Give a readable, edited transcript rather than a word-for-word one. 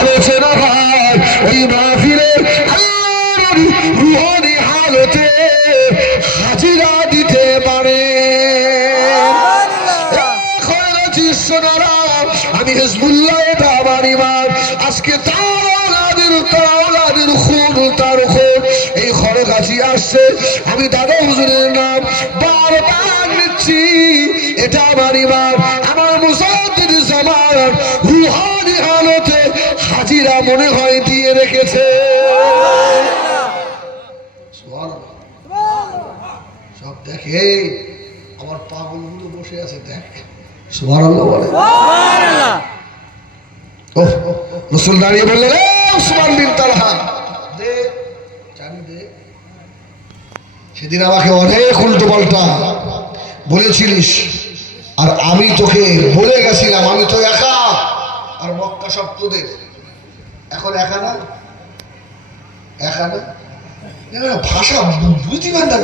আলোচনা হয় ওই মাহফিলের রুহানি হালতে হাজিরা দিতে পারে। আমি হিজবুল্লাহ, এটা আমার ইমান। আজকে তাওলাদের খুন তার খুন এই খরগাছি আসছে। আমি দাদা হুজুরের নাম বারবার নিচ্ছি, এটা আমার ইমান। আমার মুসাদ্দিদ জামান রুহানি হালতে হাজিরা মনে হয় দিয়ে রেখেছে। সব দেখে আমার পাগলগুলো বসে আছে, দেখ সুবহানাল্লাহ বলে। রাসূল দাঁড়িয়ে বললেন, উসমান বিন তালহা দে চাবি দে। সেদিন আমাকে অনেক উল্টো পাল্টা বলেছিলিস, আর আমি তোকে বলে গেছিলাম আমি তো একা, আর মক্কা সব তোদের। এখন একা না, একা না, ভাষা বুঝিবেন না।